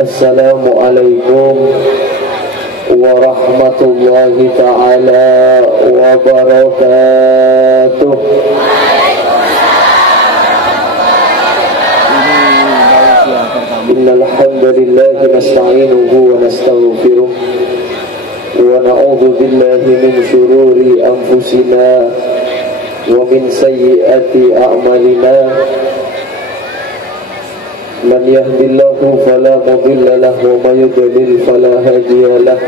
Assalamualaikum warahmatullahi ta'ala wabarakatuh. Innal hamdalillah nasta'inuhu wa nastaghfiruh wa na'udzu billahi min shururi anfusina wa min sayyiati a'malina. Man yahdillahu fala mudilla lahu wa may yudlil fala hadiya lahu.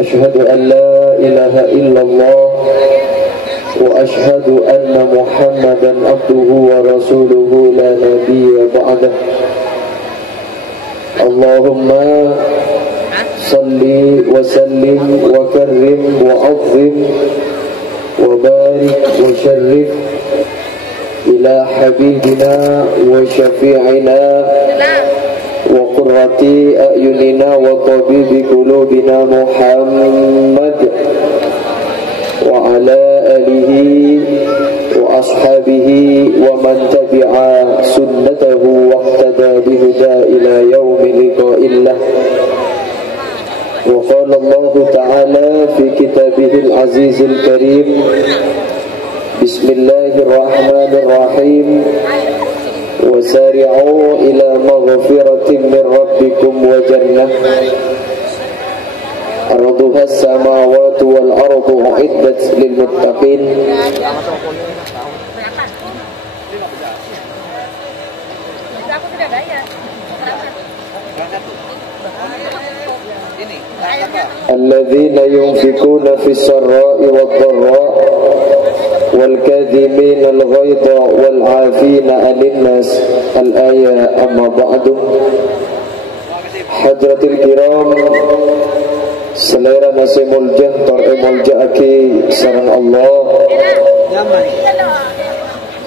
Asyhadu an la ilaha illallah wa asyhadu anna Muhammadan abduhu wa rasuluhu la nabiyya ba'dah. Allahumma salli wa sallim wa karrim wa azim wa barik wa syarrif ila habibina wa syafi'ina wa qurrati a'yunina wa tabibi qulubina Muhammad wa ala alihi wa ashabihi wa man tabi'a sunnatahu wa iqtada bihuda ila yaumi liqa'illah. Wa qala Allah ta'ala fi kitabihil azizil karim, Bismillahirrahmanirrahim. Wasari'u ila maghfiratin min rabbikum wa jannah arduha as-samawati wal ardu u'iddat lil muttaqin. Alladzina yunfikuna fis sarra'i wad dharra wal kadhimina al ghaidha wal 'afina 'anil nas. Al-aya. Amma ba'du. Hadratil kiram, selera nasi muljah muljaki sareng Allah,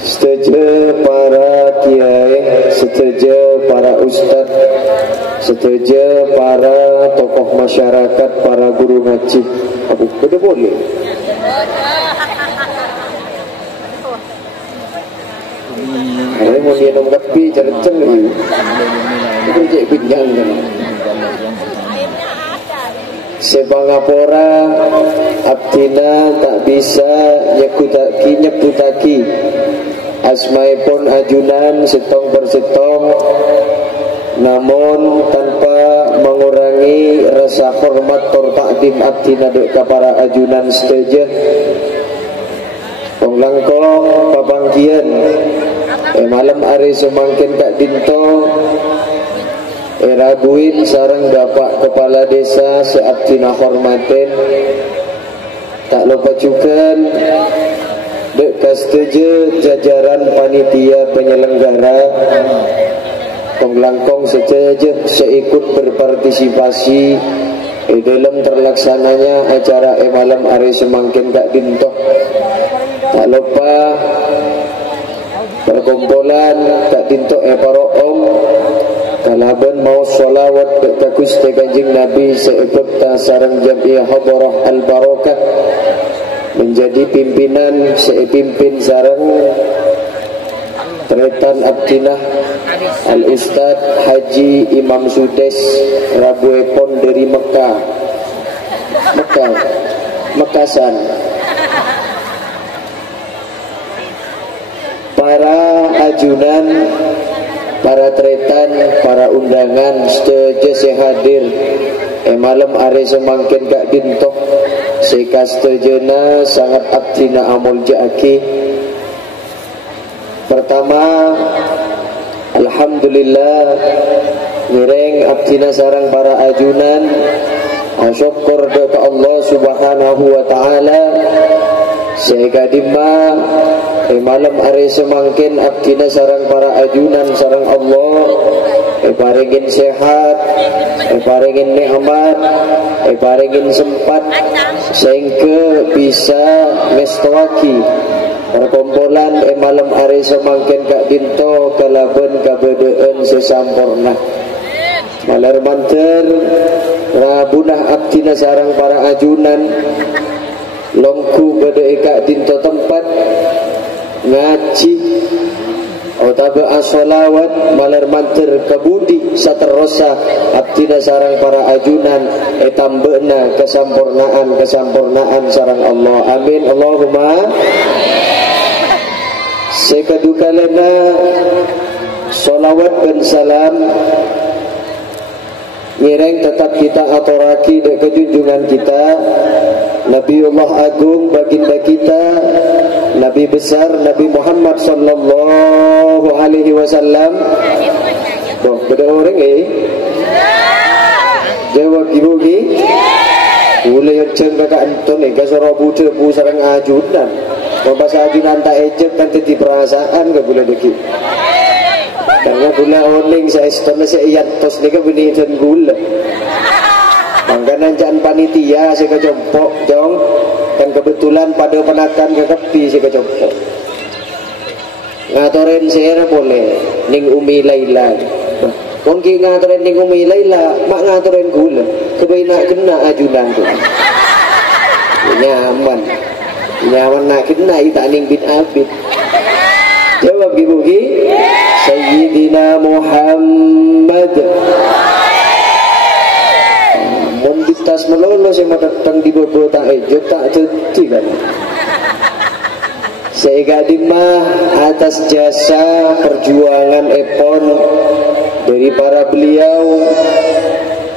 setuju para kiai, setuju para ustad, setuju para tokoh masyarakat, para guru ngaji. Aku udah boleh. Saya mau minum kopi cerceng ni. Itu cek pinjang kan. Sebangapora abdina tak bisa nyebutaki asmaipun ajunan setong per setong, namun tanpa mengurangi rasa hormat tor takdim abdina dek para ajunan setuju. Longlangkong pabangkian malam hari semangkin Kak Dinto Rabuin sarang Bapak Kepala Desa seabdina hormatin. Tak lupa juga dek kasteje jajaran panitia penyelenggara Longlangkong sejeje seikut berpartisipasi dalam terlaksananya acara malam hari semangkin Kak Dinto. Tak lupa perkumpulan Kak Dinto para om kalaban mau sholawat ke Gusti Kanjeng Nabi seibta sareng Jamiah Hadarah Al Barakah, menjadi pimpinan sepimpin sareng Tretan Abdinah Al Ustad Haji Imam Sudes Rabuepon dari Mekasan. Para ajunan, para tretan, para undangan setuju hadir malam hari semangkin Kak Dinto sekastejena sangat abdina amul jaki. Pertama, alhamdulillah nireng abdina sarang para ajunan syukur kepada Allah Subhanahu wa taala sehingga dimma malam hari semangkin abdina sarang para ajunan sarang Allah paringin sehat, paringin nikmat, paringin sempat sehingga bisa mestawaki perkumpulan malam hari semangkin Kak Dinto kalaban kabedeen sesampurna. Malar manter rabunah abdina sarang para ajunan longku bade Kak Dinto tempat ngaji Utaba as-salawat malar mantir kebudi saterosa abdina sarang para ajunan etambena kesampurnaan sarang Allah. Amin Allahumma. Sekadukalena salawat dan salam nireng tetap kita aturaki dek kejunjungan kita Nabiullah Agung baginda kita Nabi besar Nabi Muhammad sallallahu alaihi wasallam. Boh, beda orang jawab ibu ki boleh ceng kakak anton kasara buce bu sareng ajunan bahasa ajunan tak ejek kan teti perasaan gak boleh deki karena gula oning saya setengah saya iat tos nika benih dan gula mangkanan jangan panitia saya kejompok jong dan kebetulan pada penakan kekepi saya kejompok ngatorin saya boleh ning Umi Laila mungkin ngatorin ning Umi Laila mak ngatorin gula kebenak kena ajunan tu nyaman nak kena tak ning bin Abid. Jawab ibu ki Sayyidina Muhammad. Monditas melolo saya datang di bobo tak tak jadi kan. Saya gadimah atas jasa perjuangan Epon dari para beliau.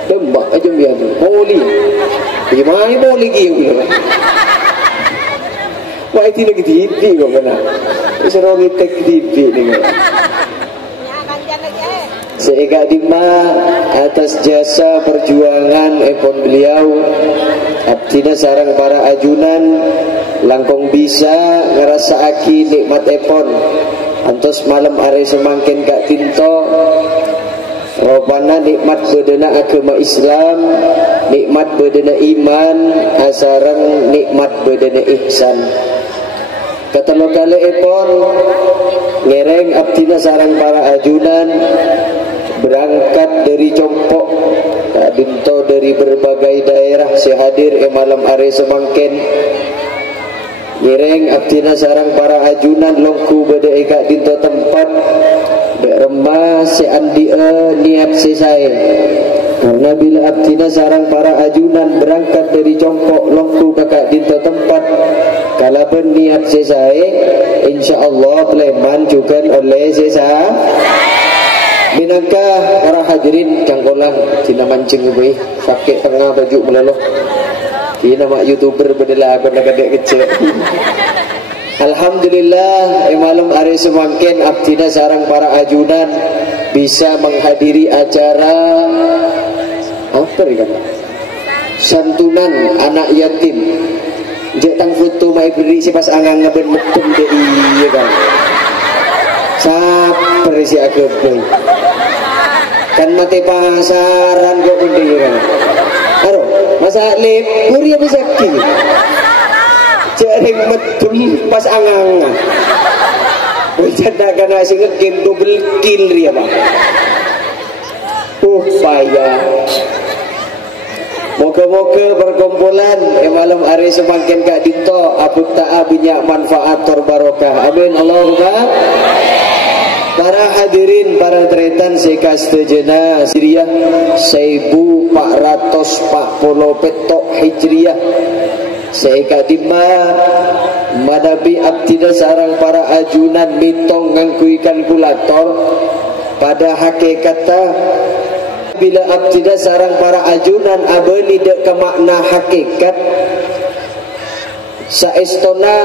Dembak aja biar moli. Gimana moli gitu. Wah itu lagi TV kok benar. Seru ngitek TV ni. Seega dimah atas jasa perjuangan Epon beliau abdina sarang para ajunan langkong bisa ngerasa aki nikmat Epon antos malam are semangkin gak tinto ropana nikmat bedena agama Islam nikmat bedena iman asarang nikmat bedena ihsan ketelu kali Epon ngereng abdina sarang para ajunan berangkat dari Compok binto dari berbagai daerah sehadir malam are semangkin ngereng abdina sarang para ajunan longku beda eka binto tempat dek remah seandi niat sesai karena bila abdina sarang para ajunan berangkat dari Compok longku kakak binto tempat kalau berniat sesai insyaallah Pleman juga oleh sesai minangkah para hadirin cangkolan tina mancing gue sakit tengah baju meloloh tina mak youtuber bedelah gede kecil. Alhamdulillah malam hari semangkin abdina sarang para ajunan bisa menghadiri acara apa kan santunan anak yatim jetang foto mai beri si pas angang ngeben metum de iya kan saper si agebe kan mati pasaran kok bendi kan aro masa libur ya bisa ki jaring metum pas angang bercanda kana sing ngegame double kill ria Pak payah. Moga-moga berkumpulan malam hari semakin gak dinto abut ta'a banyak manfaat barokah. Amin Allahumma. Para hadirin para tretan seka setejena Siriah 1440 petok Hijriah seka dimma madabi abdina sarang para ajunan mitong ngangkui kalkulator pada hakikatnya bila abdina sarang para ajunan abeli dek ke makna hakikat saestona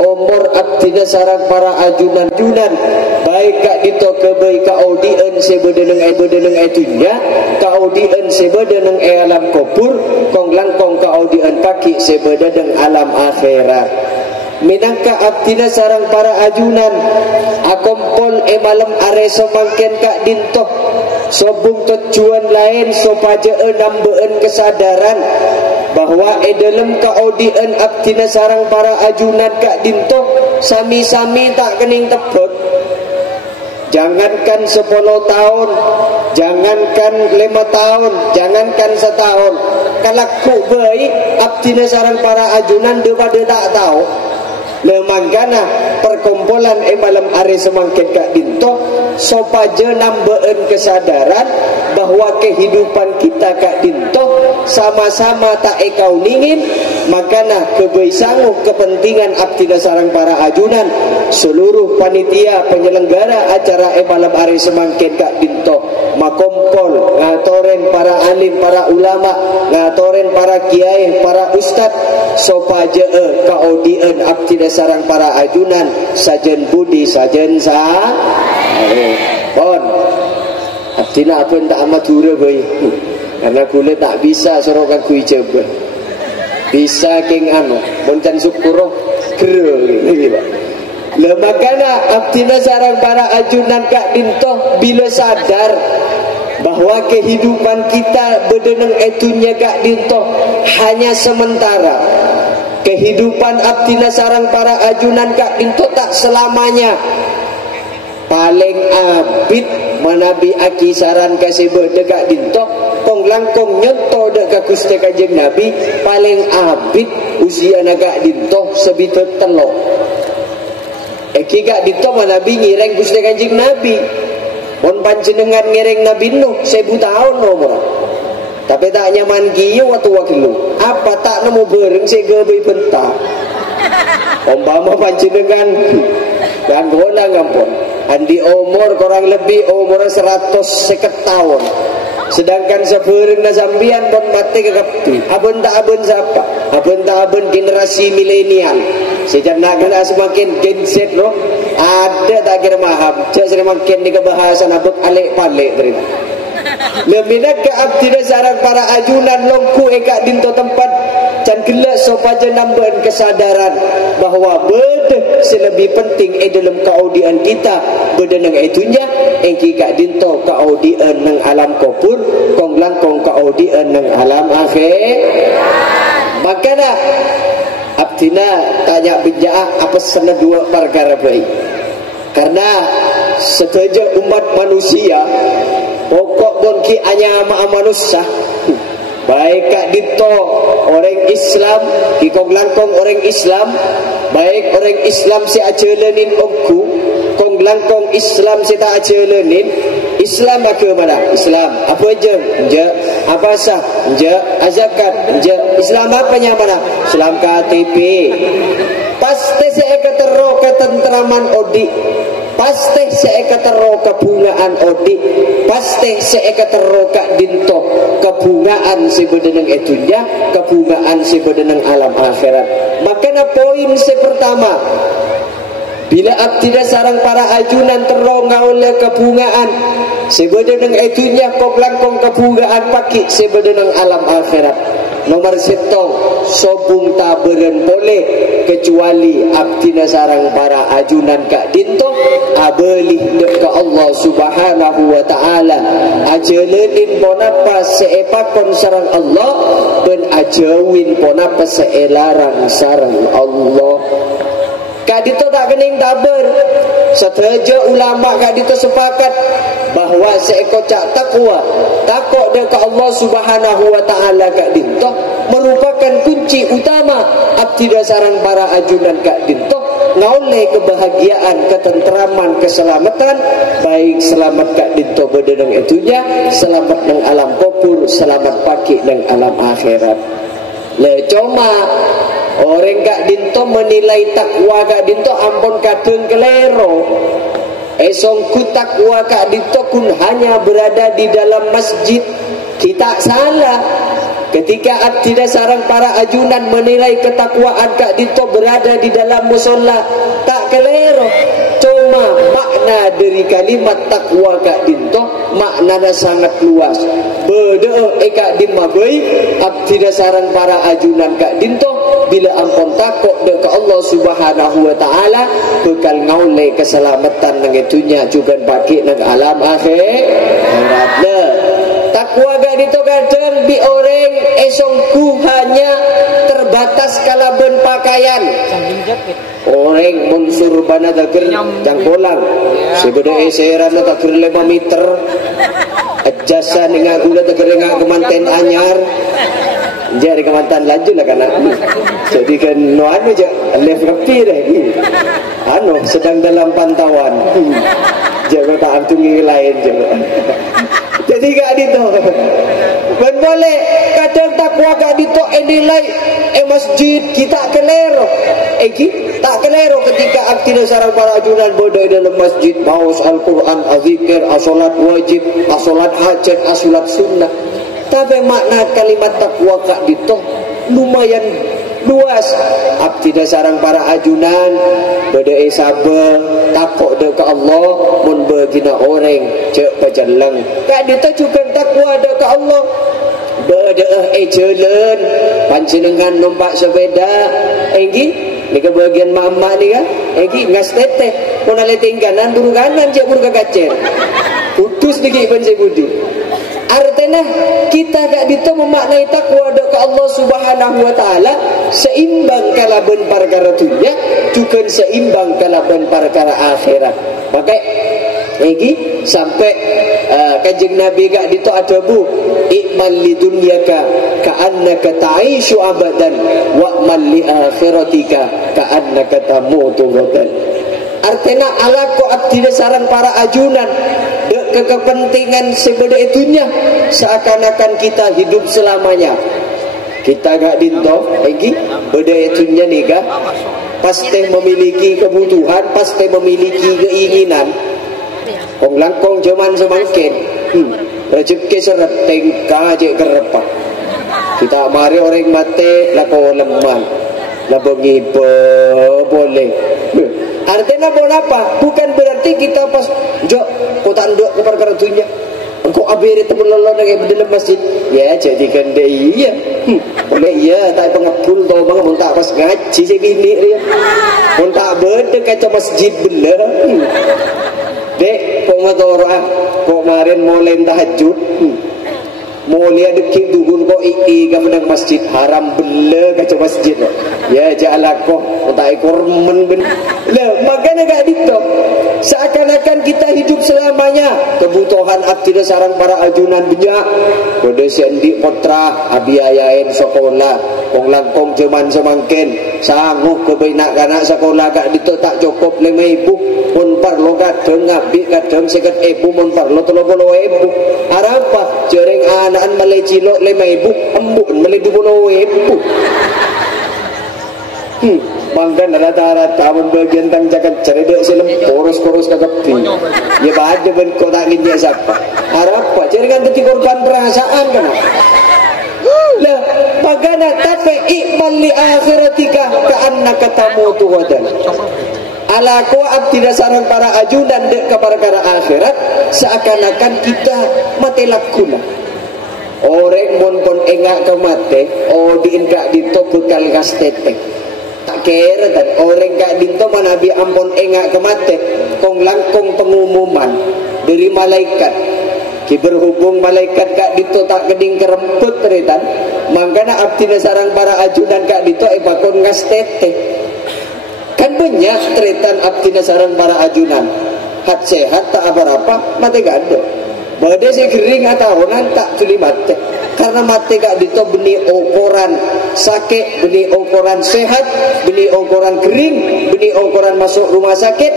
umur abdina sarang para ajunan baik kak dito ke baik ka audien sebedeneng itunya ka audien sebedeneng alam kubur kong langkong ka audien kaki sebedeneng alam akhirat minangka abdina sarang para ajunan akompol malam are somangken kak dintoh sobung tujuan lain sopaja nambeen kesadaran bahwa dalam kaudien abdina sarang para ajunan kak dintoh sami-sami tak kening tebet. Jangankan 10 tahun, jangankan 5 tahun, jangankan setahun. Kalau ku baik abdina sarang para ajunan daripada tak tahu Lemangkana perkumpulan malam hari semangkin kak dinto sopaje nambeen kesadaran bahwa kehidupan kita kak dinto sama-sama tak ekau ningin. Makana kebaisangu kepentingan abdi dasarang para ajunan seluruh panitia penyelenggara acara malam hari semangkin kak dinto makompol ngatoren para alim, para ulama, ngatoren para kiai, para ustad sopaje kaudien abdi dasarang para ajunan sajen budi sajen sa pon abdina pun tak amat dura boy karena gula tak bisa sorokan kui coba bisa king anu moncan syukuroh gero gitu Pak. Lemakana abdi dasarang para ajunan kak dintoh bila sadar bahwa kehidupan kita bedeneng etunya kak dintoh hanya sementara. Kehidupan abdi sarang para ajunan kak dinto tak selamanya. Paling abid manabi aki saran kasih berdegak dinto kong langkong nyoto dek Gusti Kanjeng Nabi paling abid usia nagak dinto sebitut telok. Eki gak dinto manabi ngireng Gusti Kanjeng Nabi. Mon panjenengan ngireng Nabi Nuh 1000 tahun nomor. Tapi tak nyaman kiyo waktu wakilu apa tak nemu bereng segebai bentar umpama panjenengan dan gona ngampun andi umur kurang lebih umur 150 tahun sedangkan sebereng na sambian pun mati kekepi abun tak abun siapa abun tak abun generasi milenial sejak nak kena semakin Gen Z loh ada tak kira maham jadi semakin di kebahasan abut alik palik terima lebih nak ke abdi dasarang para ajunan longku ekak dinto tempat dan gelak sopaja nambahan kesadaran bahwa beda selebih penting dalam kaudian kita beda nang itunya engki kak dinto kaudian nang alam kubur kong langkong kaudian nang alam akhir. Makanya abdina tanya benjaa apa sana dua perkara baik karena setuju umat manusia pokok bonki hanya manusia baik kak dito orang Islam kikong langkong orang Islam baik orang Islam si acelenin ogku kong langkong Islam si tak acelenin Islam ke mana Islam apa aja je apa sah je azakat je Islam apa nya mana Islam KTP pasti saya ketero ketentraman odi pasti saya ketero kebungaan odi pasti saya ketero kak dinto kebungaan sebenarnya etunya kebungaan sebenarnya alam akhirat. Makanya poin pertama bila abdi sarang para ajunan terongga oleh kebungaan sebenarnya etunya kok langkong kebungaan paki sebenarnya alam akhirat. Nomor setong sobung taberen boleh kecuali abdi sarang para ajunan kak dinto abelih ke Allah subhanahu wa ta'ala ajelenin ponapa seepakon sarang Allah ben ajawin ponapa seelarang sarang Allah. Kak dito tak kening taber setuju ulama kak dito sepakat bahwa seekocak takwa takut dekat Allah subhanahu wa ta'ala kak dinto merupakan kunci utama abdi dasarang para ajunan kak dinto ngaulai kebahagiaan, ketentraman, keselamatan baik selamat kak dinto bedenang itunya selamat nang alam kubur selamat pagi nang alam akhirat. Le cuma orang kak dinto menilai takwa kak dinto ampun kadang kelero esongku takwa kak dinto kun hanya berada di dalam masjid kita salah ketika abdi sarang para ajunan menilai ketakwaan kak dinto berada di dalam musola tak kelero cuma makna dari kalimat takwa kak dinto maknanya sangat luas beda kak dimabai abdi sarang para ajunan kak dinto bila ampun takut dekat Allah subhanahu wa ta'ala bekal ngaulai keselamatan nang itunya juga bagi nang alam akhirat. Takwa gak dito kadang di orang esongku hanya terbatas kalaben pakaian orang munsur bana dager jangkolan sebeda eseran dager 5 meter jasa dengan gula dager dengan kemanten anyar Jadi Kemantan laju lah kan. Jadi kan no anu je left kepi deh. Anu sedang dalam pantauan. Jangan tak antungi lain je. Jadi gak dito. Ben boleh kadang takwa gak dito nilai masjid kita kelero. Tak kelero ketika aktif sarang para ajunan bodai dalam masjid maus Al-Quran, azikir, asolat wajib, asolat hajat, asolat sunnah. Tapi makna kalimat takwa kak dito lumayan luas. Abdi sarang para ajunan bodai sabar takut de ke Allah mun begina orang cek pajalang. Kak dito juga takwa de ke Allah. Berdeah jalan panjenengan numpak sepeda ni ke bagian mak-mak ni kan ngas teteh pun ale tinggalan buru kanan cek buru kacen putus dikit pun saya budi artinya kita gak dito memaknai takwa ke Allah subhanahu wa ta'ala seimbang kalaban perkara dunia juga seimbang kalaban perkara akhirat. Maka sampai kanjeng Nabi gak dito adabu ikmal li dunyaka ka'annaka ta'ishu abadan wa'mal li akhiratika ka'annaka tamutu ghadan. Artinya alako abdi sarang para ajunan ke kepentingan sebeda itunya seakan-akan kita hidup selamanya. Kita gak dinto beda itunya nih kah pasti memiliki kebutuhan, pasti memiliki keinginan. Kong langkong zaman semakin rezeki seret tengka aja kerepak. Kita mari orang mati lako lemah labo ngibe boleh. Artinya bon apa? Bukan berarti kita pas jok kota ndok ke perkara dunia. Engkau abiri temen lolo dengan dalam masjid. Ya jadikan dia iya. Boleh iya tak pengepul tau bang mun tak pas ngaji saya bini dia. Mun tak beda kaca masjid belah. Dek, kok ngadora, kok kemarin mulai tahajud, mulai dekik dugun kok menang masjid haram bela kaca masjid. Ya jalan kok, tak ekor men. Lah, makanya gak dito. Seakan-akan kita hidup selamanya. Kebutuhan abdi sarang para ajunan banyak. Kode sendi potra, abiayain sekolah, kong langkong zaman semangkin, sanggup kebenak anak sekolah gak dito tak cukup 5.000. Pun parlo kadang ngabi kadang 50.000 pun parlo 30.000. Arapa jereng anak malai cilok 5.000 embuk malai 20.000. Mangkan rata-rata membagian tang jagat cerita silem koros-koros kagapi. Ya baca ben kota nginya siapa. Arapa jereng ganti korban perasaan kan. Lah magana tapi ikmal li akhiratika ka'annaka tamutu wadan. Alaku abdi sarang para ajunan dek ke perkara akhirat seakan-akan kita mati lakuna. Orang pun engak ke mati, diindak dito bekal kastetek. Tak kira dan orang gak dinto manabi ampun engak ke mati, kong langkong pengumuman dari malaikat. Ki berhubung malaikat gak dito tak keding keremput teritan, mangkana abdi sarang para ajunan gak dito bakon kastetek. Kan banyak teritan abdi sarang para ajunan hat sehat tak apa-apa mati gak ada badai si kering atahunan tak culi mati karena mati gak dito benih ukuran sakit, benih ukuran sehat, benih ukuran kering, benih ukuran masuk rumah sakit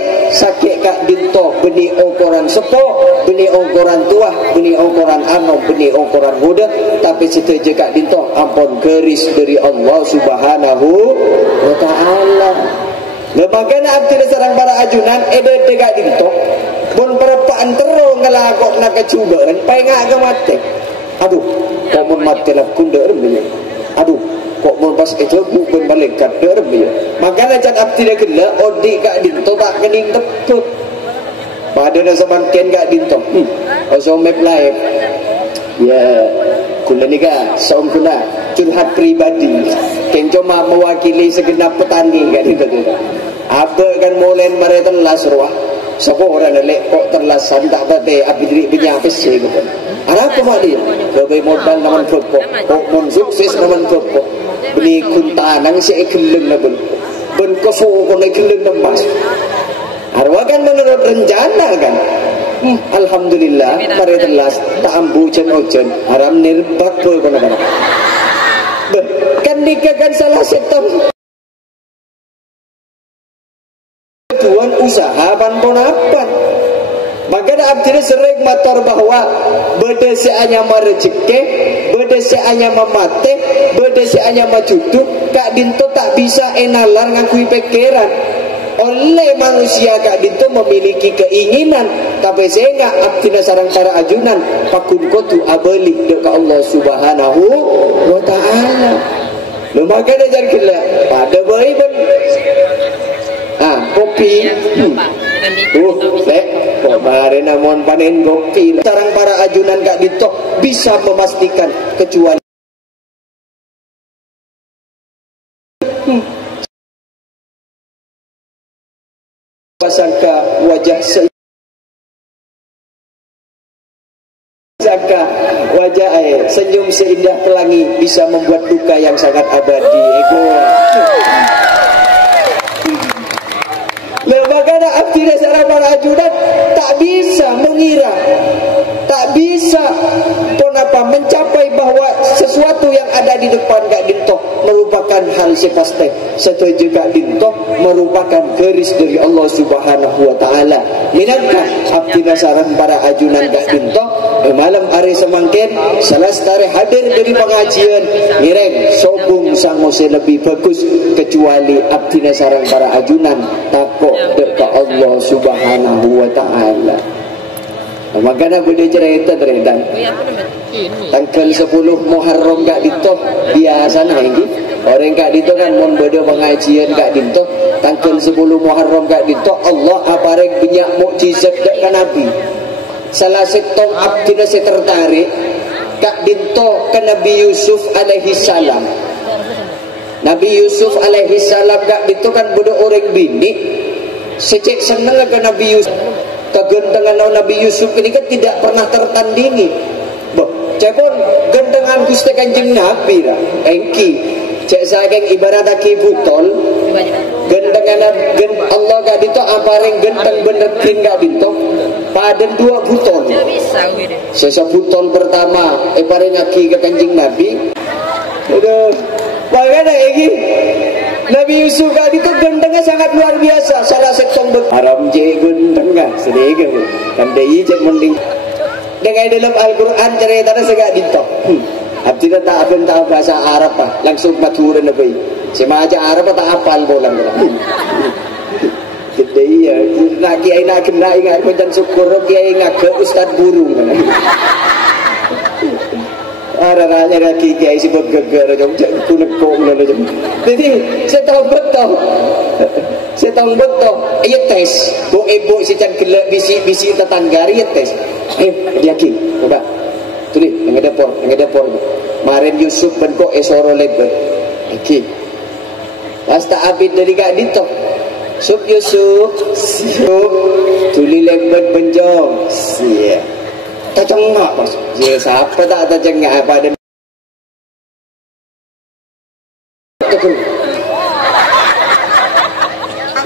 gak dito benih ukuran sepo, benih ukuran tua, benih ukuran ano, benih ukuran muda. Tapi situ je gak dito ampun keris dari Allah subhanahu wa ta'ala. Lembaga abdi sarang para ajunan ede gak dinto pun perapaan terong ngelakok nak kecubaan pengak ke mati. Aduh kok mun mati lakun derbe. Aduh kok mun pas ejobu pun malaikat derbe. Makanya jan abdi gela odi gak dinto tak kening tepuk. Padahal semakin gak dinto. Oso map live. Ya kula nika saum kula curhat pribadi. Ken cuma mewakili segenap petani gak dinto. Apa kan mulai mare telas ruah. Sapa orang lelek kok terlasan tak bate abdi penyapis gitu. Arah apa mak dia? Kebai modal naman pokok. Kok mun sukses naman pokok. Beli kuntanang si keleng na ben. Ben koso ko na keleng na mas. Arwah kan menurut rencana kan. Alhamdulillah mare telas tak ambu jen ojen. Haram nirbat pol kono kan. Kan nikah kan salah setong tuan usaha pan-ponapan. Maka abdina sering mator bahwa beda seanya rezeki, beda seanya mate, beda seanya macutu, kak dinto tak bisa enalar ngakui pikiran. Oleh manusia kak dinto memiliki keinginan, tapi saya nggak abdina sarang para ajunan pakun kotu abeli dekat Allah Subhanahu wa Ta'ala. Maka dia jadi gila pada bayi pun kopi kemarin namun panen kopi sarang para ajunan gak ditok bisa memastikan kecuali pasangka wajah wajah senyum seindah pelangi bisa membuat duka yang sangat abadi. Bagaimana abdi dasar para ajudan tak bisa mengira, tak bisa mencapai bahwa sesuatu yang ada di depan Kak Dinto merupakan hal sepasti. Setuju Kak Dinto merupakan garis dari Allah Subhanahu wa Ta'ala. Minangka abdi dasar para ajunan Kak Dinto malam hari semangkin selestari hadir dari pengajian ngirim sobung sangose lebih bagus kecuali abdi dasar para ajunan takut dekat Allah Subhanahu wa Ta'ala. Makanya boleh cerita teredan tanggal 10 Muharram Kak Dinto biasa lagi orang Kak Dinto kan mau beda pengajian Kak Dinto tanggal 10 Muharram Kak Dinto Allah aparek banyak mukjizat dekat Nabi. Salah setong abdina saya tertarik Kak Dinto ke Nabi Yusuf alaihi salam. Nabi Yusuf alaihi salam Kak Dinto kan bodoh orang bini secek senang ke Nabi Yusuf. Kegentengan Nabi Yusuf ini kan tidak pernah tertandingi. Cepon gentengan Gusti Kanjeng Nabi lah. Engki cek saking ibarat aki butol. Gentengan Allah Kak Dinto apareng genteng bener kin Kak Dinto. Paden 2 butol. Sesa butol pertama pareng aki ke Kanjeng Nabi. Aduh. Bagaimana ini? Nabi Yusuf Kak Dinto gentengnya sangat luar biasa. Salah setong haram je gentengnya sedih kan dei cek mending dengan dalam Al-Quran ceritanya Kak Dinto abdi tak tahu bahasa Arab langsung maturan lebih sama aja Arab tak hafal bolang gede ya nak kiai nak kena ingat macam syukur kiai ingat ke Ustaz Burung arahnya lagi kiai sibuk geger jom kunekong lalu jom. Jadi saya tahu betul iya tes bu ibu si can gelak bisi tetangga iya tes yakin coba tulis yang ada por kemarin Yusuf bentuk esoro lebar oke pasta abid dari Kak Dinto sup Yusuf tuli lebar benjong siap tak cengak bos siapa tak cengak pada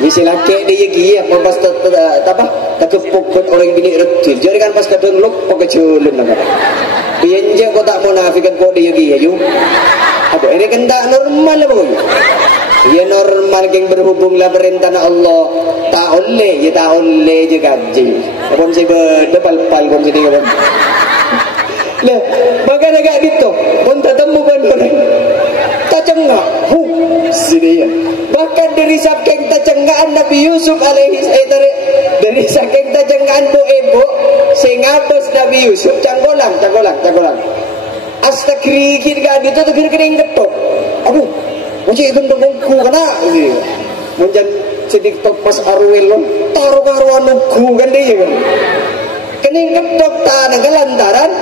misalnya kayak dia gini ya pas apa takepuk orang bini retil jadi kan pas kadang luk pakai culun lah kan biar kau tak munafikan kau dia gini ayu apa ini kan tak normal lah pokoknya ya normal yang berhubung lah perintah Allah tak oleh je gaji apa mesti berdepal-pal pun jadi kan lah bagaimana Kak Dinto pun tak temukan orang tak cengak sini ya bahkan dari saking tacenggaan Nabi Yusuf alaihi dari saking tacenggaan bu ibu sehingga bos Nabi Yusuf canggolang astagfirullah Kak Dinto tuh kering ketok aduh macam itu dengku kena macam sedikit pas arwel taruh karuan nunggu kan dia kan kening ketok tanah kelantaran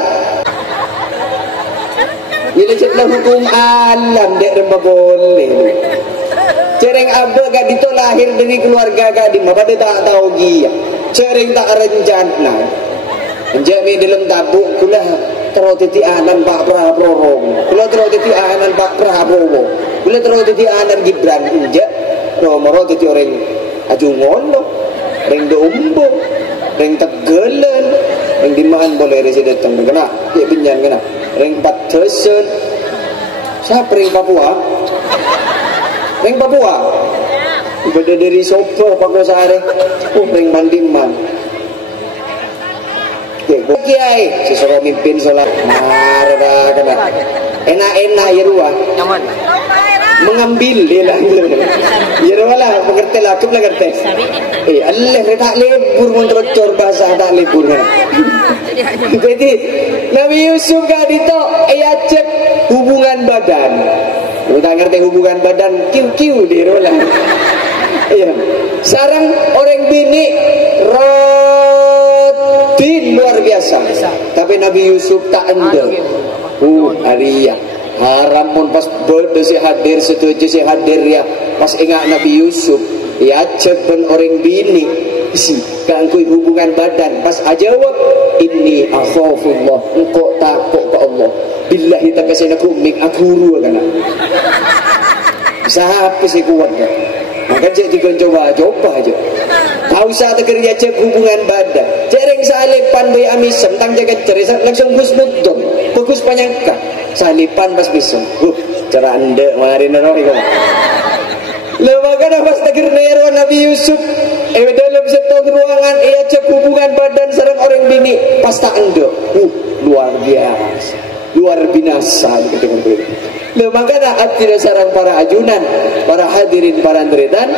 ini cerita hukum alam dek remah boleh cereng abah Kak Dinto lahir dari keluarga Kak Dinto apa dia tak tahu dia cereng tak rencana menjadi dalam tabuk kulah terus titi anan Pak Prabowo kulah terus titi anan Pak Prabowo kulah terus titi anan Gibran injak nomor titi orang ajungon ring dombo ring tegelan ring dimaan boleh resi datang kena dia pinjam kena ring 4 dosen Siapa ring Papua? Ring Papua? Beda dari sopo Papua sehari. Ring Mandiman. Kiai, si suruh mimpin sholat. Marah kena. Enak-enak ya ruah. Nyaman. Mengambil dia lah. Ya ruah lah, mengerti lah, aku lah ngerti. Allah tak lebur menterocor bahasa tak lebur. Jadi Nabi Yusuf gak dito, cek hubungan badan. Udah ngerti hubungan badan, kiu-kiu dia ruah lah. Iya. Sarang orang bini rotin luar biasa. Tapi Nabi Yusuf tak endel. Arya haram pun pas berde si hadir setuju si hadir ya. Pas ingat Nabi Yusuf, ya cepet orang bini si ganggu hubungan badan. Pas ajawab, inni akhafullah, engkau takut ke Allah. Billahi tak kasih nak kumik aku guru kan. Siapa sih kuat kan? Maka cek jika coba aja. Tak usah terkerja cek hubungan badan. Cereng salipan bayi amisem tang jaga cerai langsung gus nutun. Fokus panyangka. Salipan pas bisem. Cara anda mari naro iko. Lembaga pas teker nero Nabi Yusuf. Dalam satu ruangan ia cek hubungan badan sareng orang bini pas tak endo. Luar biasa. Luar binasa dengan beliau. Makanya hati sarang para ajunan, para hadirin, para neredan,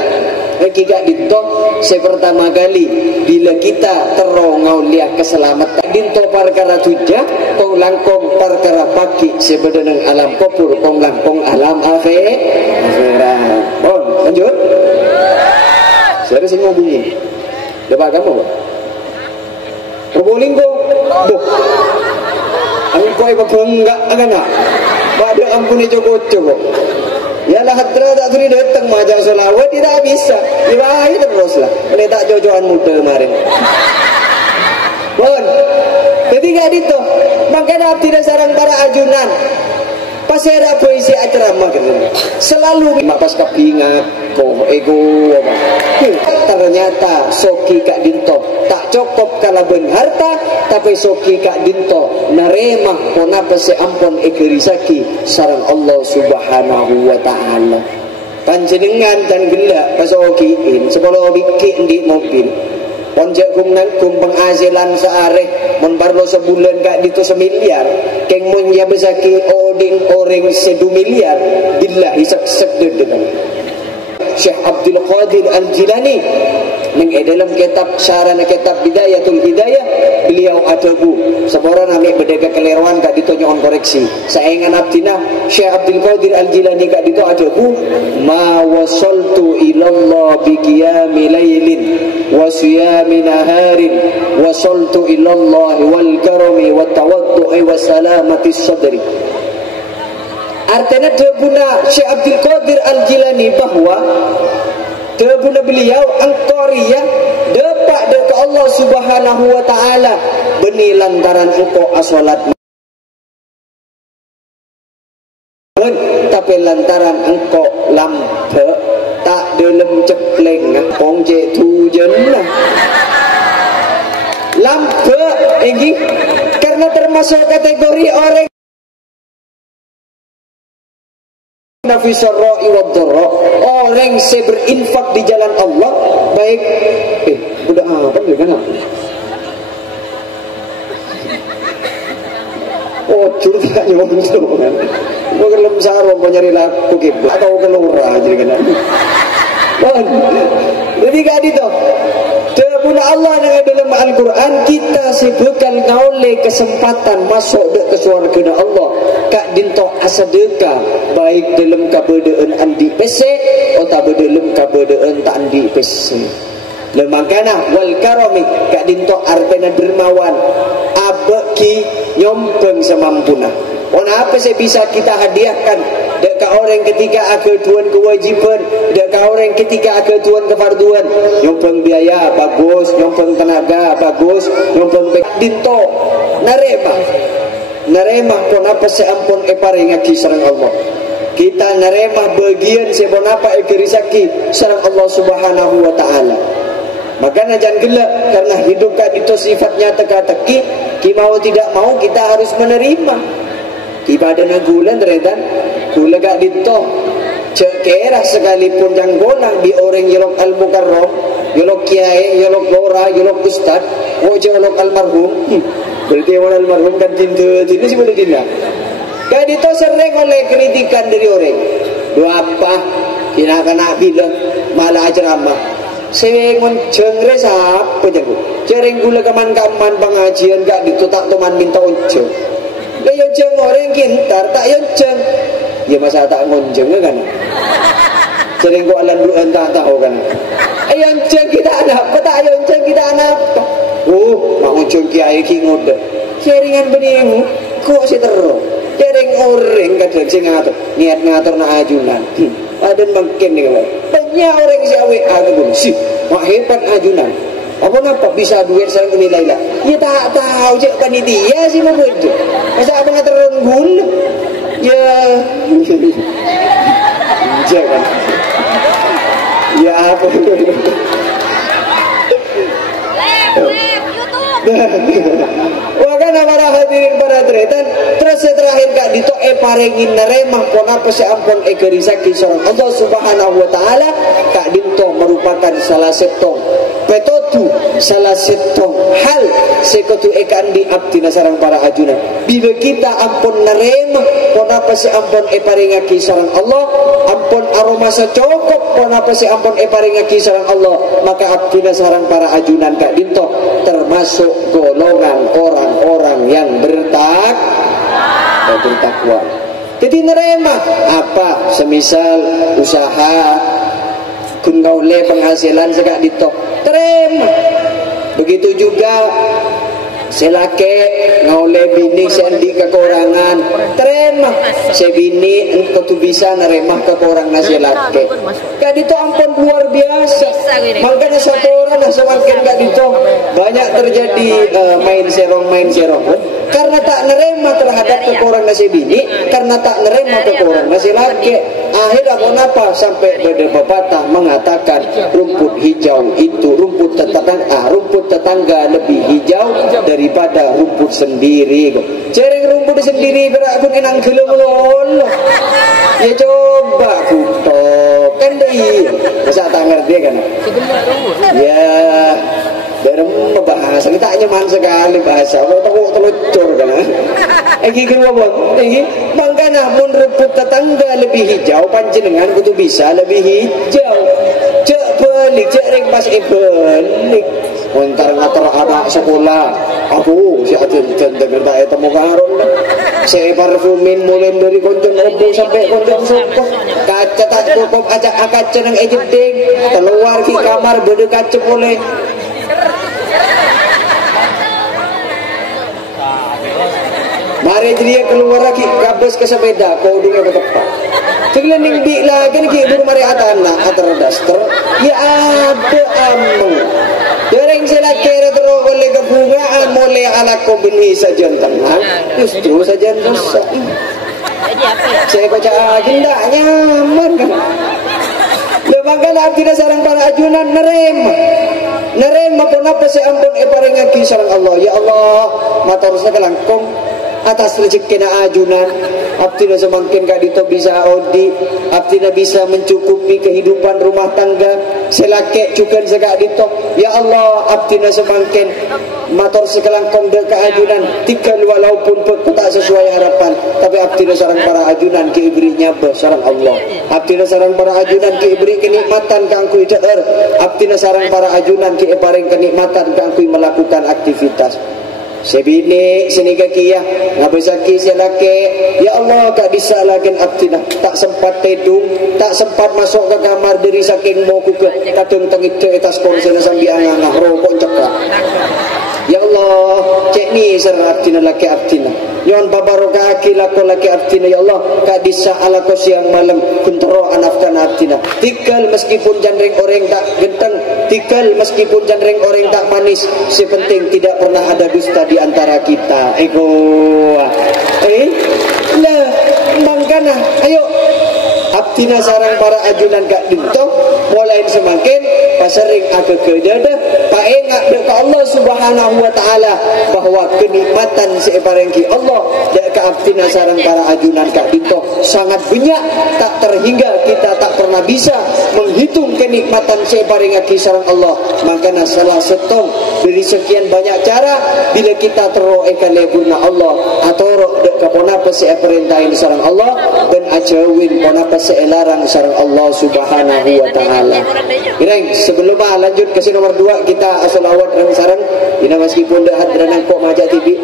kita dinto sepertama kali bila kita terongau lihat keselamatan dinto perkara tuja, kong langkong perkara pagi sebenarnya alam kopur, kong langkong alam akhirat. Oh, lanjut. Saya sih ngomongin. Coba kamu, Probolinggo, Angko iba bangga agak pada ampuni Joko. Yalah hatra tak tuli datang majang solawat tidak bisa. Dirahi terus lah. Ini tak jojoan muda kemarin. Bon. Ketiga itu, makanya tidak sarang para ajunan. Pas ada puisi acerama gitu. Selalu pas kepingat kok ego apa. Ternyata soki kak dinto tak cukup kalau ben harta tapi soki kak dinto naremah ponapa se ampon egerisaki sarang Allah Subhanahu wa taala. Panjenengan dan gelak pas okiin sepuluh bikin di mobil. Ponjak nangkum penghasilan seareh menbarlo sebulan gak ditu semiliar keng mun ya besaki oding orang 1 miliar billahi sek dedekan. Syekh Abdul Qadir Al-Jilani dalam kitab syarana kitab Bidayatul Hidayah beliau ada bu seorang ambil berdeka keleruan gak ditonyon koreksi saingan abdina Syekh Abdul Qadir Al-Jilani gak dito ada bu ma wasaltu ilallah bi qiyami lailin wa siyami naharin wasaltu ilallah wal karami wa tawaddu'i wa salamati sadri. Artinya debuna Syekh Abdul Qadir Al-Jilani bahwa debuna beliau angkoria dapat dekat Allah Subhanahu wa taala beni lantaran engkau asolat tapi lantaran engkau lampe tak dalam cepleng pongje tujen lampe ini karena termasuk kategori orang nafisarra'i wadh-dharra, orang yang berinfak di jalan Allah baik udah apa dia kan? Oh curta nyuwun itu kan. Mau kelem sarung mau nyari laku gitu atau kelura jadi kan. Jadi gak itu. Debuna Allah yang dalam Al-Quran kita sebutkan ngaule kesempatan masuk ke surga Allah kak dinto asadeka baik dalam kabedaan andi PC atau dalam kabedaan tak andi PC. Lemakana wal karami kak dinto artena dermawan abeki nyompeng semampuna. Apa sih bisa kita hadiahkan dekat orang ketika aketuan kewajiban, dekat orang ketika aketuan kefarduan, nyompeng biaya bagus, nyompeng tenaga bagus, nyompeng dinto naremah pun apa seampun eparingaki sareng Allah. Kita naremah bagian sebon apa ekerisaki sareng Allah Subhanahu wa taala. Makanya jangan gelak karena hidup itu sifatnya teka-teki, mau tidak mau kita harus menerima. Ibadah nagulan redan Kula gak dito cek kera sekalipun yang gonang di orang yolok al-mukarram, yolok kiai, yolok lora, yolok ustad, yolok almarhum. Berarti orang almarhum kan cinta sih boleh tidak. Gak dito sering oleh kritikan dari orang. Dua apa? Kena bilang malah ceramah. Saya ngonceng resap penjago. Cereng gula kaman pengajian gak dito tak teman minta onceng. Gak yonceng orang kintar tak yonceng. Ya masa tak ngonceng kan? Cereng gua alam dulu entah tahu kan? Yonceng kita anak, tak yonceng kita anak. Nak ngonceng kiai kingod. Ceringan benimu, kok si terus. Cereng orang kadang sing ngatur, niat ngatur nak ajunan. Ada makin nih kawan. Banyak orang si awe aku sih, mak hebat ajunan. Apa bisa duit sarang nilai lah? Ya tak tahu cek panitia sih mau begitu. Masa abang ngatur gul? Ya, jangan. Ya apa? Wakana para hadirin para tretan terus terakhir kak dito parengin neremah pona pesi ampun egerisaki seorang Allah subhanahu wa ta'ala kak dito merupakan salah setong petotu salah setong hal sekotu ekan di abdina sarang para ajunan bila kita ampun neremah pona pesi ampun parengaki seorang Allah ampun aroma secokok pona pesi ampun parengaki seorang Allah maka abdina sarang para ajunan kak dito termasuk golongan orang-orang yang bertakwa. Jadi nerema apa? Semisal usaha kun gaule penghasilan segak ditok terima. Begitu juga selake ngaule bini sendi kekurangan terima sebini engkau tu bisa nerema kekurangan selake gak dito ampun luar biasa makanya satu orang semakin gak dito banyak terjadi main serong karena tak nerema terhadap kekurangan sebini karena tak nerema kekurangan selake akhirnya kenapa sampai berdebatan mengatakan rumput hijau itu rumput tetangga lebih hijau daripada rumput sendiri kok. Cereng rumput sendiri berak pun enang gelem lolo. Ya coba kuto kan deh. Masa tak ngerti kan? Ya dalam bahasa kita nyaman sekali bahasa. Kau telucur kan? Egi gelombang, egi mangkana mun rumput tetangga lebih hijau panjenengan kudu bisa lebih hijau. Cek balik, cek ring pas balik. Montar ngatur anak sekolah. Aku si atin dengar tak temu karun. Si parfumin mulai dari koncong opo sampai koncong sokok. Kaca tak cukup ajak kaca nang ejeding. Keluar di kamar bede kaca boleh. Mari dia keluar lagi kabus ke sepeda kau dunia bertepat. Sekeliling di lagi ni baru mari atana atar daster. Ya ada amung. Dereng sila kira terus oleh kebungaan mulai ala kombini saja tengah. Justru saja dosa. Saya baca agenda nyaman kan. Lembaga abdi sarang para ajunan nerema pun apa saya ampun parengaki sarang Allah. Ya Allah, matur sakalangkung atas rezeki na ajunan abdina semakin gak dito bisa odi abdina bisa mencukupi kehidupan rumah tangga selake juga segak dito ya Allah abdina semakin mator sekelangkong de keajunan tikal walaupun tak sesuai harapan tapi abdina sarang para ajunan keiberinya sarang Allah abdina sarang para ajunan keiberi kenikmatan kangkui deer abdina sarang para ajunan keiparing kenikmatan kangkui melakukan aktivitas sebini seni kakiya ngabesaki selake ya Allah kak bisa lagi abdina tak sempat tedung tak sempat masuk ke kamar dari saking mau ke kadung tengit ke atas kursi sambil angangah rokok cekak ya Allah cek ni serah abdina laki abdina nyon babaroka aki lako laki abdina ya Allah kak bisa ala ko siang malam kuntoro anafkan abdina tikal meskipun jandring orang tak genteng tikal meskipun jandring orang tak manis sepenting tidak pernah ada dusta di antara kita lah bangkana ayo abdina sarang para ajunan gak dinto mulai semakin pasering aga kedada paengak dekat Allah Subhanahu wa taala bahwa kenikmatan separengki Allah dak kaaptina sareng para ajunan kak dito sangat banyak tak terhingga kita tak pernah bisa menghitung kenikmatan separengki sareng Allah. Makanya salah setong dari sekian banyak cara bila kita teroe kalebuna Allah atau dak kaponapa seperintahin sareng Allah dan ajawin ponapa selarang sareng Allah Subhanahu wa taala. Ireng sebelum lanjut ke nomor 2 kita selawat sareng ina meskipun dak hadranang kok majak TV.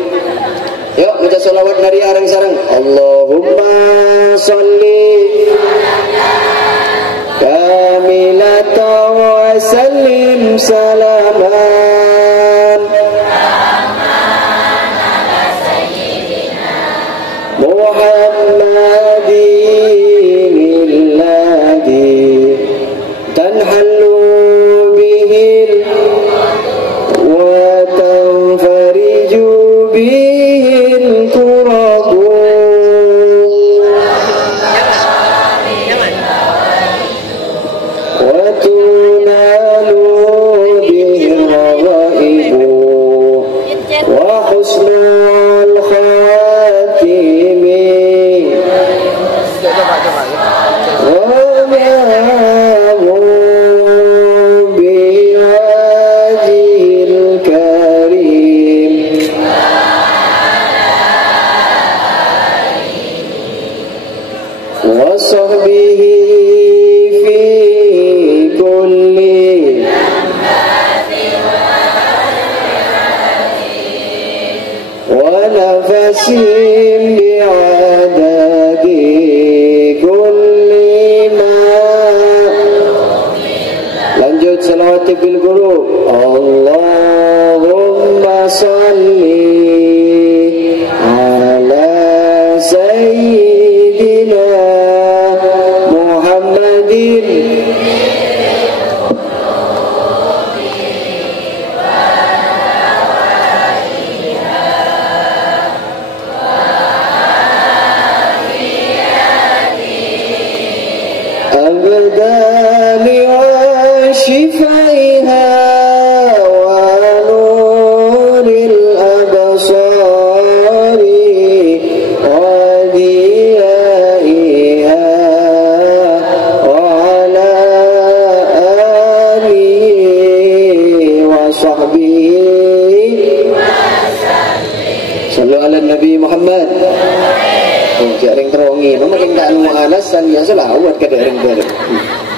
Yuk baca selawat dari arang sareng. Allahumma sholli kamilatan wa sallim salaman Muhammadin alladhi tanhallu bihil wa tanfariju bihil kuradu wa tunalu bihil ghaibu wa husnul khatimi وصحبه في كل ونفس بعدد كل ما lanjut salawat bil qulub Allahumma salli ala sayyidina Muhammadin abdali wa shifaiha wa nuril absari wa diyaiha wa ala alihi wa sahbihi sallu ala Nabi Muhammad. Jaring terongi, makin tak nunggu alasan ya selawat ke dereng-dereng.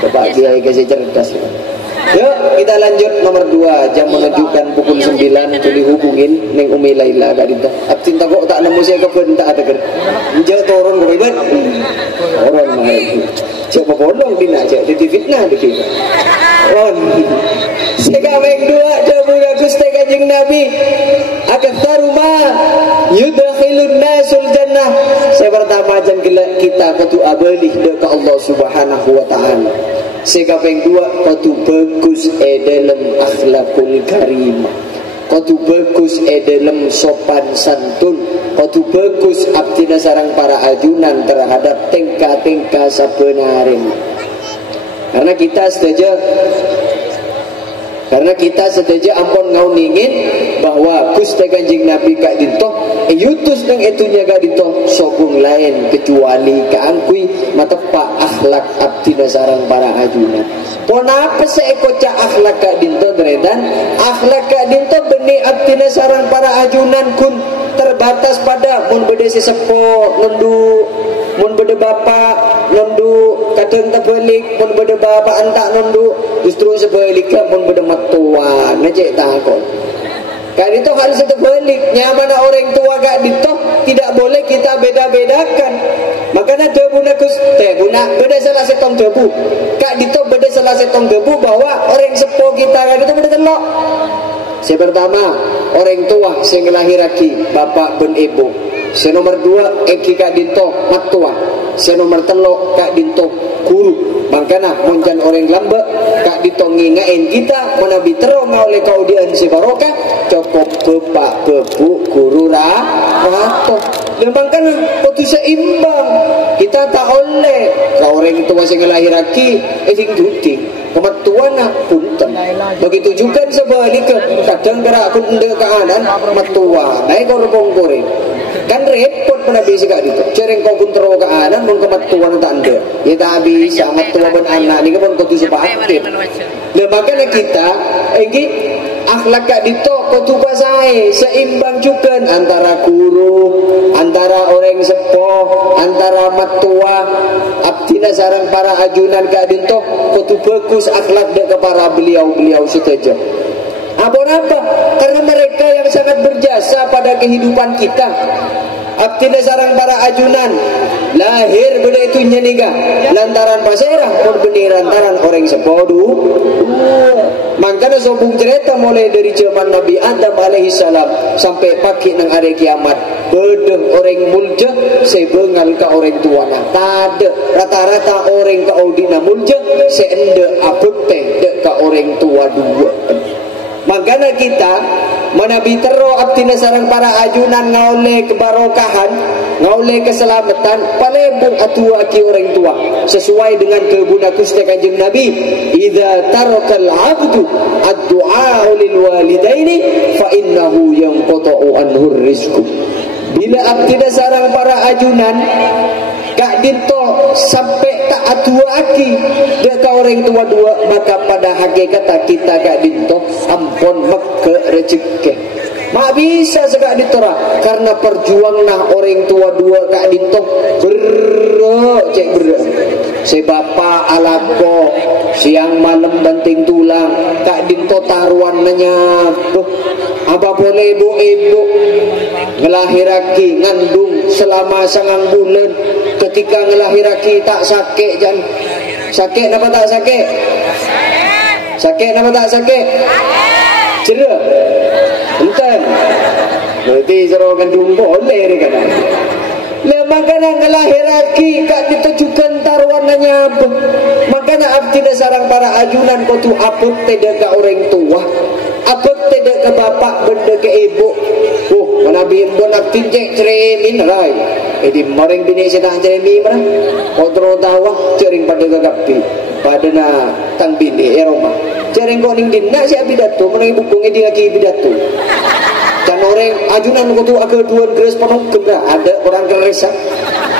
Bapak Kiai kasih cerdas. Yuk kita lanjut nomor 2 jam menunjukkan pukul 9 tuli hubungin neng Umi Laila gak dinta. Abtin tak kok tak nemu saya keben tak ada ger. Njau turun kok ribet. Orang mahal. Coba bolong dina aja di fitnah di kita. On. Sekameng 2 jamu Gusti Kanjeng Nabi. Akatsaruma yudkhilun nasul jannah. Saya pertama jan kita kudu abalih ke Allah Subhanahu wa taala. Sekapeng 2 kudu bagus dalam akhlakul karimah. Kudu bagus dalam sopan santun. Kudu bagus abdina sarang para ajunan terhadap tingkah-tingkah sabenarin. Karena kita setuju ampun ngauningin bahwa Gusti Kanjeng Nabi kak dintoh yutus nang etunya kak dintoh sokong lain kecuali kaangkui matepak akhlak abdi sareng para ajunan. Ponapa seekocak akhlak kak dintoh beredan akhlak kak dintoh benih abdi sareng para ajunan kun terbatas pada mun bede sesepo nendu mun bede bapak nendu kadang terbalik mun bede bapak antak nendu justru sebaliknya mun bede matua ngecek takon kan itu hal seterbalik nyamana orang tua gak ditoh tidak boleh kita beda-bedakan. Makanya debu nakus buna beda salah setong debu kak ditoh beda salah setong debu bahwa orang sepo kita kan itu beda telok. Yang pertama orang tua sing ngelahiraki bapak ben ibu. Yang nomor 2 eki kak dinto matua. Yang nomor 3 kak dinto guru. Makanya muncan orang lambek kak dinto ngingain kita menabi teroma oleh kaudian si barokah cukup bapak bebu guru rato. Dan makanya kudu seimbang. Kita tak oleh kalau orang tua sing ngelahiraki sing duding kemetuana punten Begitu juga sebaliknya, kadang gerak aku ndek ke anan metua naik korpong kore. Kan repot Nabi sekali itu. Cereng kau pun terus ke anan mun ke metua tak ndek. Ya tak bisa metua ben anak ni pun kau tu sepaket. Lah makanya kita ini akhlak kak dito kudu pasai seimbang juga antara guru, antara orang sepuh, antara matua, abdina sarang para ajunan kak dito kudu bagus akhlak dek para beliau-beliau setuju. Apa? Karena mereka yang sangat berjasa pada kehidupan kita. Abdina sarang para ajunan lahir benda itu nyeniga lantaran pasirah pun benih lantaran orang sepodu. Makanya sobung cerita mulai dari zaman Nabi Adam alaihi salam sampai pagi nang hari kiamat. Bedeng orang mulja sebengal ke orang tua nah. Tade rata-rata orang ke audina mulja seende abekte dek ke orang tua dua. Makanya kita menabi tero abdina sarang para ajunan ngaule kebarokahan, ngaule keselamatan, palebung atua ki orang tua sesuai dengan kebuna Gusti Kanjeng Nabi. Idza tarakal abdu ad-du'a lil walidaini fa innahu yanqata'u anhu rizqu. Bila abdina sarang para ajunan kak dinto sampai tak atua aki dek orang tua dua, maka pada hakikat kita kak dinto ampun meke rezeki mak bisa sekak ditora karena perjuang nah orang tua dua kak dinto cek si bapak alako siang malam banting tulang kak dinto taruhan nanya apa boleh ibu ngelahiraki ngandung selama 9 bulan. Ketika ngelahiraki tak sakit jan. Sakit apa tak sakit? Sakit apa tak sakit? Cera. Entah. Berarti seorang gandung boleh ni kan. Le makana ngelahiraki kat ditujukan taruhannya apa? Makana abdi sarang para ajunan kau tu apa tidak ke orang tua. Apa tidak ke bapak benda ke ibu. Mana bimbon abdi cek ceremin rai. Jadi mareng bini sedang ceremi mana? Kontrol tawa cering pada gagapi. Pada na tang bini eroma. Cering kau ning dinna si abidato mana ibu kong edi lagi abidato. Dan orang ajunan kau tu agak duan keras penuh kebra. Ada orang keras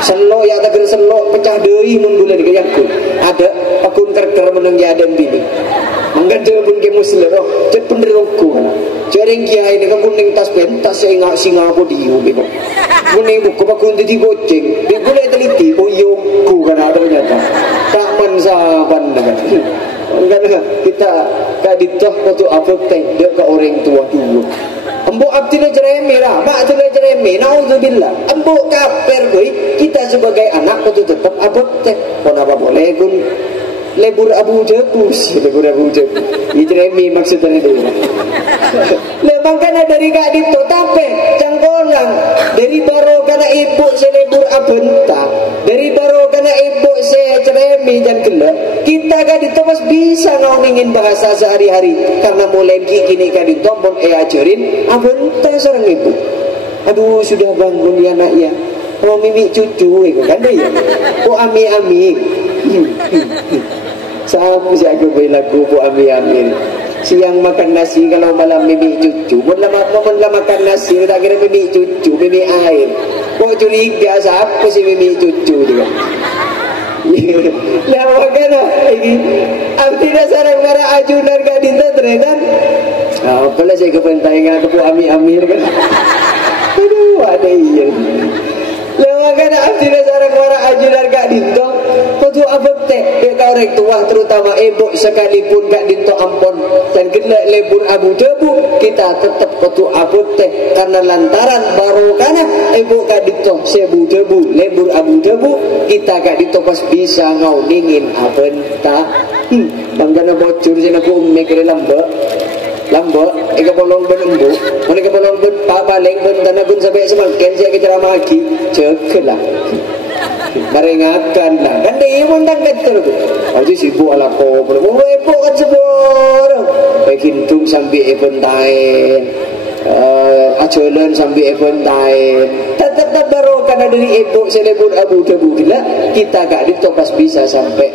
selo ya tak keras selo pecah deui mun bulan kayakku. Ada pakun kerker meneng jadan bini. Menggede pun ke muslim roh cek penderokku jaring kiai ini kan kuning tas pentas saya singa aku diu bego kuning buku pakun jadi goceng dia boleh teliti oh yoku kan ada ternyata tak mensaban kan kita kak ditoh waktu apa teh dek ke orang tua dulu embok abdi le jeremi lah mak tu le jeremi naudzubillah embok kafir boy kita sebagai anak waktu tetap apa teh pun apa boleh pun lebur abu jebus Itremi maksudnya itu lebang kana dari kak dito tape cangkolang dari baro kana ibu selebur abenta dari baro kana ibu se ceremi dan gelap kita kak dito mas bisa ngomongin bahasa sehari-hari karena mulai gini kak dito pun ajarin abenta sarang ibu aduh sudah bangun ya nak ya mau mimi cucu itu kan deh ya kok ami-ami Sahabu si aku lagu bu ami-amin siang makan nasi kalau malam mimi cucu mun makan nasi tak kira mimi cucu mimi air kok curiga siapa si mimi cucu juga lah makanya ini abdi sareng para ajunan gak dinten kan apalah saya kepentingan aku ami-amin kan aduh ada iya lah makanya abdi sareng para ajunan gak dinten kudu abekte dek orang tua terutama ibu sekalipun gak dinto ampun dan kena lebur abu debu kita tetap kudu abekte karena lantaran barokahnya ibu gak dinto sebu debu lebur abu debu kita gak dinto pas bisa ngauningin abenta banggana bocor sina ku mikir lambak ika bolong ben embu mereka bolong ben paling ben tanah ben sampai semakin saya keceramah lagi cekelah meringatkan lah kan dia mundang keter tu aja sibuk ala ko ibu kan sebor begintung sampai ebentain ajalan sampai ebentain tetap baru karena dari ibu selebut abu debu gila kita gak ditopas bisa sampai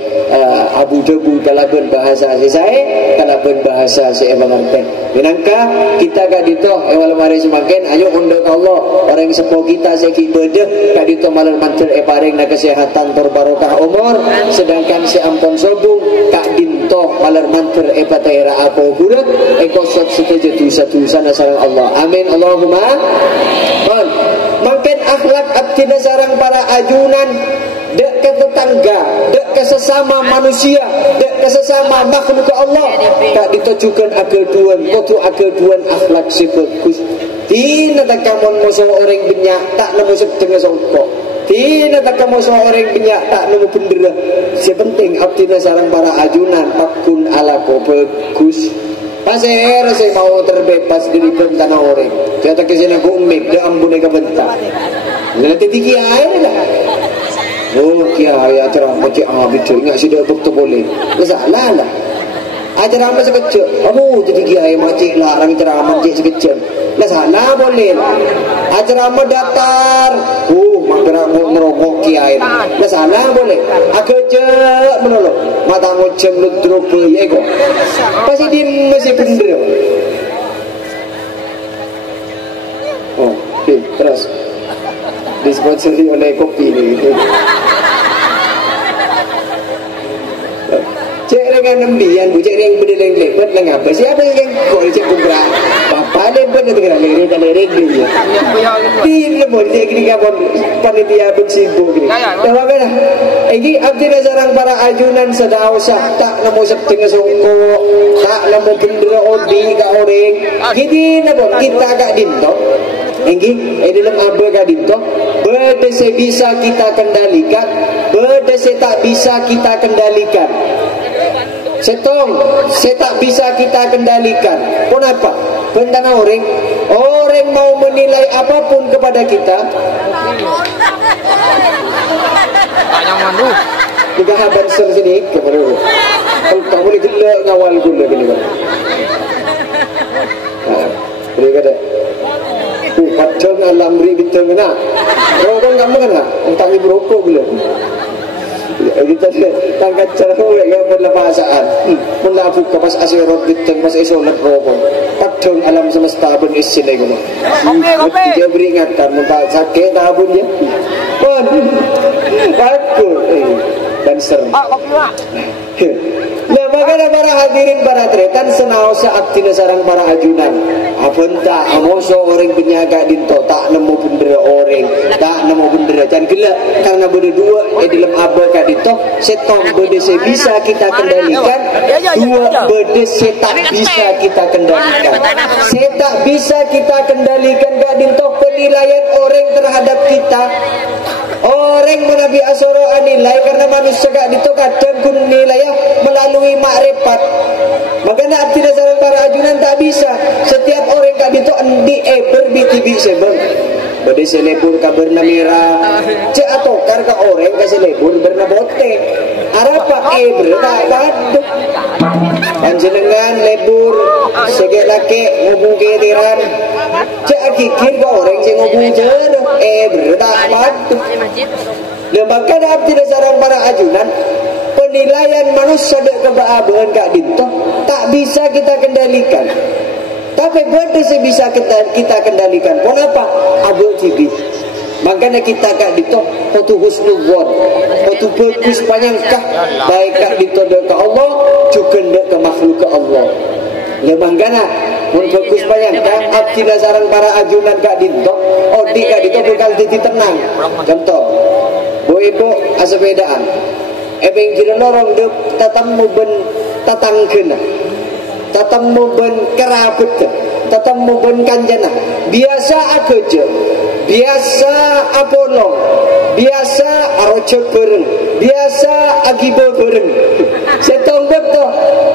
abu debu dalam bahasa saya kalaban bahasa si emanganten. Minangka kita gak dito ewal mari semakin ayo undang Allah orang sepo kita seki bede gak dito malam mantel paring na kesehatan berbarokah umur, sedangkan si ampon sobung kak dinto malam mantel patera apa budak ekosot setuju dosa-dosa nasarang Allah. Amin Allahumma. Makin akhlak abdina sarang para ajunan dek ke tetangga, dek ke sesama manusia, dek ke sesama makhluk Allah tak ditujukan akal duan, kotu akal duan akhlak si bagus. Tina tak kamu musuh orang banyak tak nemu setengah songkok. Tina tak kamu musuh orang banyak tak nemu bendera. Sepenting abdina sarang para ajunan pakun ala ko bagus. Pasir saya mau terbebas dari tanah orang. Kata kesini aku umik, dia ambune ke bentak. Nanti tinggi air lah. Oh kiai acara macam betul ingat sudah betul boleh. Salah lah. Acara apa sekecil? Kamu jadi kiai macam larang ceramah macam sekecil. Lah salah boleh. Acara apa datar? Makna merokok kiai. Lah salah boleh. Aku cek menolong. Mata macam ludruk ya kok. Pasti dia masih bener. Oh, terus disponsori oleh kopi ni. Cek dengan nembian, bu cek yang berdeng lebat lah ngapa? Siapa yang kau cek kubra? Papa lebat nanti kena lere dan lere dia. Tidak boleh cek ni kapon panitia bersibuk ni. Dah apa dah? Ini abdi nasarang para ajunan sedausa tak nemu setengah songko, tak nemu bendera odi ke orang. Jadi napa kita agak dinto? Enggi, dalam apa kadito? Berdese bisa kita kendalikan, berdese tak bisa kita kendalikan. Setong, saya tak bisa kita kendalikan. Kenapa? Bentana orang mau menilai apapun kepada kita. Tak nyaman tu. Juga haban sini kepada lu. Kalau tak boleh gelak ngawal gula gini kan. Boleh kata. Padahal alam beri kita kena. Orang kamu kan lah. Entah ibu rokok gula. Kita tangkat cara orang yang berlepasaan. Mula buka pas asyirat kita pas esolat rokok. Padahal alam semesta pun isi lagi. Dia beri ingatan. Muka sakit tak pun dia. Bagus. Dan serem. Nah, bagaimana para hadirin para tretan senausa aktina sarang para ajunan. Apenta amoso orang penyaga dinto tak nemu bendera orang, tak nemu bendera dan gelak karena berdua dalam abad dinto setong berdese bisa kita kendalikan, dua berdese tak bisa kita kendalikan. Setak bisa kita kendalikan gak dinto penilaian orang terhadap kita. Orang menabi asoro anilai karena manusia gak dinto kadang kun nilai melalui makrifat. Makanya abdi dasar para ajunan tak bisa. Setiap orang kat itu endi berbiti sebeng. Berdese lebur kabar merah. Cek atau karga orang kasih lebur berna bote. Arapa berna badu. Panjenengan lebur segek laki ngubung ketiran. Cek kikir ke orang sing ngubung jero berna badu. Lembaga abdi dasar para ajunan. Penilaian manusia dek kebahagiaan kak dinto tak bisa kita kendalikan. Tapi berdese bisa kita kendalikan. Kenapa? Abul tibi. Makanya kita kak dinto foto husnuzon, foto bagus panyangkah baik kak dinto dek ke Allah juga dek ke makhluk ke Allah. Lemangana mun bagus panyangkah abdi nasaran para ajunan kak dinto. Odi kak dinto bakal jadi tenang. Contoh, bu ibu asepedaan. Ebeng kira lorong dek tatamu ben tatangkena, tatamu ben kerabut, tatamu ben kanjana. Biasa aku je, biasa apolong, biasa arojo bereng, biasa agibo bereng. Setonggok tu,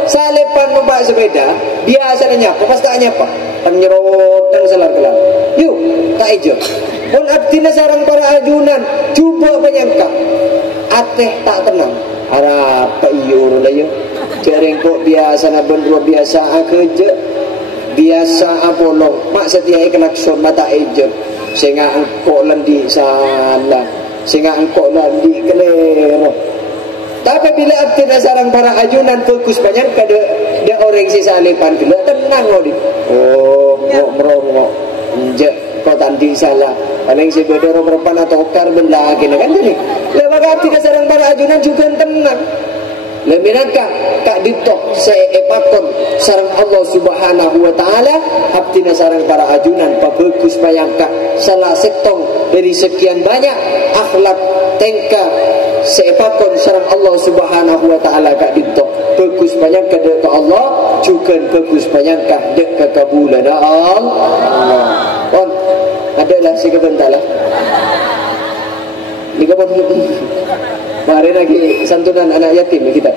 salepan numpak sepeda, biasa nyapa, pas tak nyapa, tan nyerotan selar kelar. Yuk, tak ijo. Pun abdi nasarang para ajunan, cuba penyangka. Ateh tak tenang. Harap iur lah yo. Jareng kok biasa na bendua biasa kerja. Biasa apolong. Mak setia klakson mata ejo. Sehingga engkau lendi salah. Sehingga engkau lendi kelero. Tapi bila abdi nasarang para ajunan fokus banyak kada dia orang si salipan dulu tenang kok di. Oh, ngok merongok. Njek kau tadi salah. Paling si bedoro perpan atau okar benda kena kan jadi. Lembaga tidak sarang para ajunan juga tenang. Leminaka kak ditok seepakon sarang Allah Subhanahu wa taala abdina sarang para ajunan pabegus bayangka salah setong dari sekian banyak akhlak tengka seepakon sarang Allah Subhanahu wa taala kak ditok bagus banyak ke Allah juga bagus banyak dek kekabulan Allah. On adalah si kebentalah ni kapan kemarin lagi santunan anak yatim kita.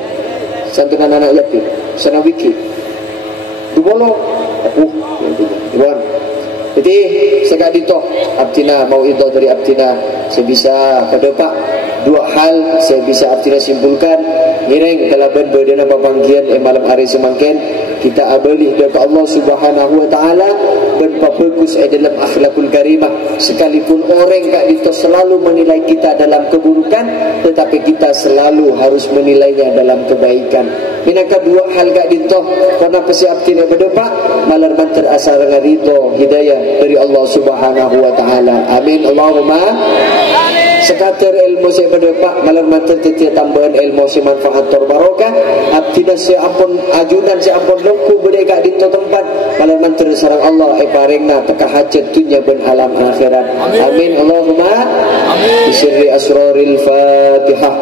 Santunan anak yatim. Sana wiki. Dubolo. Iwan. Jadi segak dito abtina mau itu dari abtina saya bisa kedepak dua hal saya bisa abtina simpulkan nireng kalaban berdana pemanggian malam hari semangkin kita abali dari Allah Subhanahu wa taala dan bagus dalam akhlakul karimah sekalipun orang kak dito selalu menilai kita dalam keburukan tetapi kita selalu harus menilainya dalam kebaikan. Minangka dua hal kak dito karena pesi abtina berdepak malam mantar asal ngarito hidayah dari Allah Subhanahu wa taala. Amin Allahumma amin. Sekater ilmu saya berdepak malam mantar titik tambahan ilmu saya manfaat barokah abdina saya ampun ajudan saya ampun lengku berdeka di tempat malam mantar sarang Allah paringna teka hajat dunia ben alam akhirat. Amin Allahumma amin. Bisirri asraril Fatihah.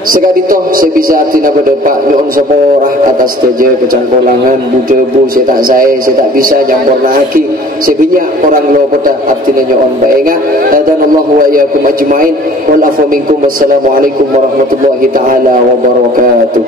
Sekali toh saya bisa artinya berdepak nyuun seporah atas teje kecangkolangan budebu saya tak bisa nyampur lagi saya banyak orang lo pada artinya nyuun baenga dan Allah wa iyyakum ajmain wal afu minkum wassalamualaikum warahmatullahi taala wabarakatuh.